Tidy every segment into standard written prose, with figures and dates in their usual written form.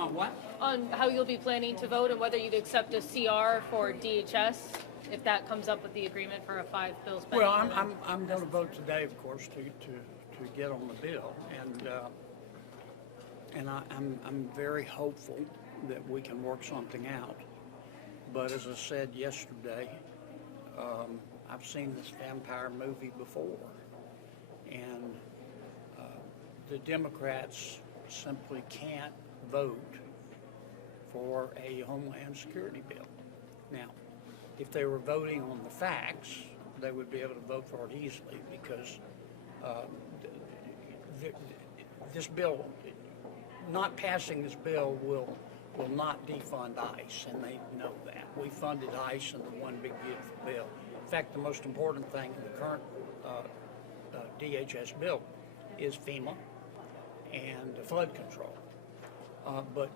On what? On how you'll be planning to vote and whether you'd accept a CR for DHS if that comes up with the agreement for a 5 bills pending. Well, I'm going to vote today, of course, to get on the bill, and I'm very hopeful that we can work something out. But as I said yesterday, I've seen this vampire movie before, and the Democrats simply can't vote for a Homeland Security bill. Now, if they were voting on the facts, they would be able to vote for it easily because this bill, not passing this bill will not defund ICE, and they know that. We funded ICE in the One Big Beautiful Bill. In fact, the most important thing in the current DHS bill is FEMA and flood control. But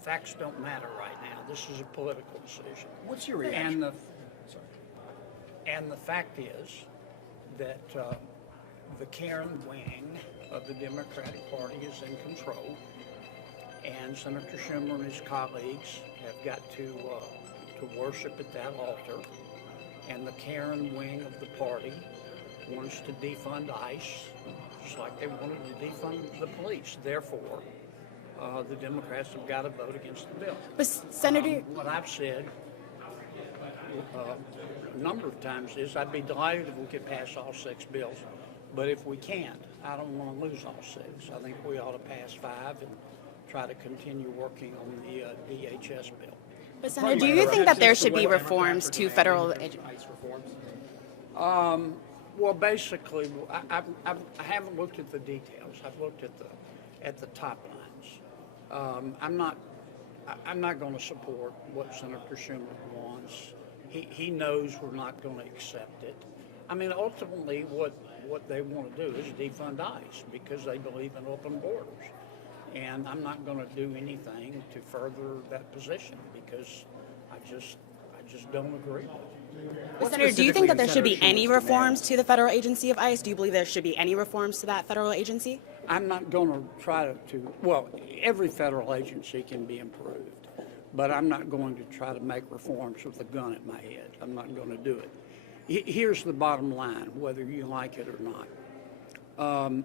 facts don't matter right now. This is a political decision. What's your reaction? And the fact is that the Karen wing of the Democratic Party is in control, and Senator Schumer and his colleagues have got to worship at that altar. And the Karen wing of the party wants to defund ICE, just like they wanted to defund the police. Therefore, the Democrats have got to vote against the bill. But Senator, What I've said a number of times is I'd be delighted if we could pass all 6 bills, but if we can't, I don't want to lose all 6. I think we ought to pass 5 and try to continue working on the DHS bill. but Senator, do you think that there should be reforms to federal ICE reforms? Well, basically, I haven't looked at the details. I've looked at the top lines. I'm not going to support what Senator Schumer wants. He knows we're not going to accept it. I mean, ultimately, what they want to do is defund ICE because they believe in open borders. And I'm not going to do anything to further that position because I just don't agree with it. Senator, do you think that there should be any reforms to the federal agency of ICE? Do you believe there should be any reforms to that federal agency? I'm not going to try to, well, every federal agency can be improved, but I'm not going to try to make reforms with a gun at my head. I'm not going to do it. Here's the bottom line, whether you like it or not.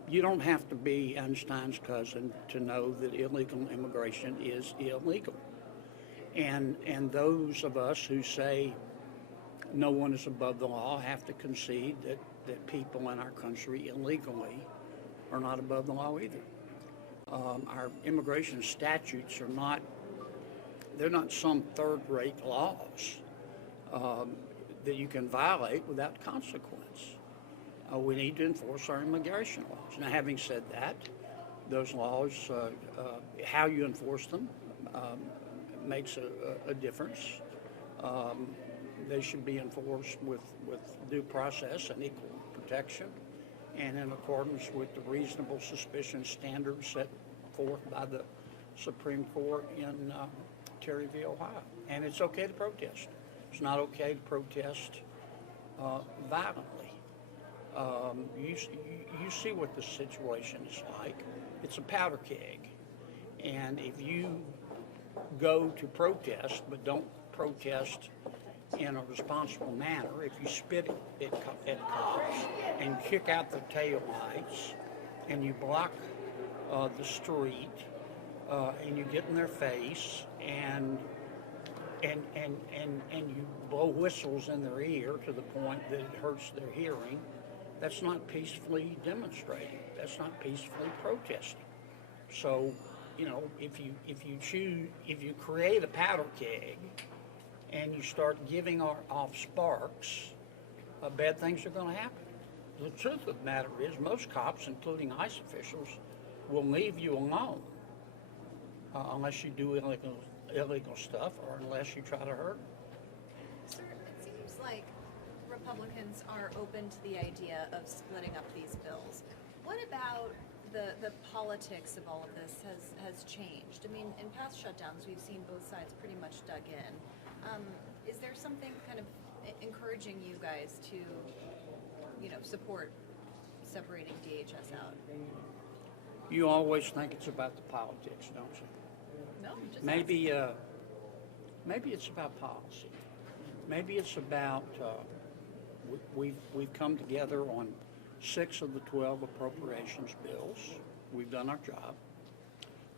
You don't have to be Einstein's cousin to know that illegal immigration is illegal. And those of us who say no one is above the law have to concede that people in our country illegally are not above the law either. Our immigration statutes are not, they're not some third-rate laws that you can violate without consequence. We need to enforce our immigration laws. Now, having said that, those laws, how you enforce them makes a difference. They should be enforced with due process and equal protection and in accordance with the reasonable suspicion standards set forth by the Supreme Court in Terry v. Ohio. And it's okay to protest. It's not okay to protest violently. You see what the situation is like. It's a powder keg. And if you go to protest but don't protest in a responsible manner, if you spit at cops and kick out the tail lights and you block the street and you get in their face and you blow whistles in their ear to the point that it hurts their hearing, that's not peacefully demonstrating. That's not peacefully protesting. So, if you create a powder keg and you start giving off sparks, bad things are going to happen. The truth of the matter is most cops, including ICE officials, will leave you alone unless you do illegal stuff or unless you try to hurt them. Sir, it seems like Republicans are open to the idea of splitting up these bills. What about the politics of all of this has changed? I mean, in past shutdowns, we've seen both sides pretty much dug in. Is there something kind of encouraging you guys to, support separating DHS out? You always think it's about the politics, don't you? No, just Maybe it's about policy. Maybe it's about, we've come together on 6 of the 12 appropriations bills. We've done our job.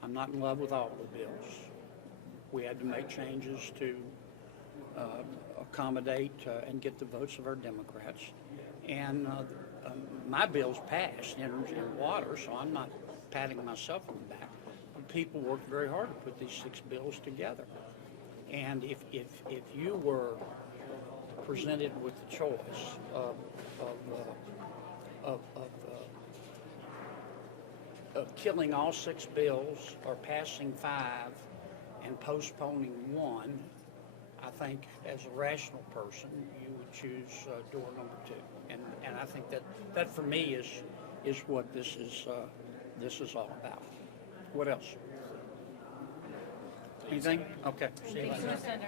I'm not in love with all the bills. We had to make changes to accommodate and get the votes of our Democrats. And my bill's passed, energy and water, so I'm not patting myself on the back. But people worked very hard to put these 6 bills together. And if you were presented with the choice of killing all 6 bills or passing 5 and postponing 1, I think as a rational person, you would choose door number 2. And I think that for me is what this is all about. What else? Anything? Okay. See you later. Senator.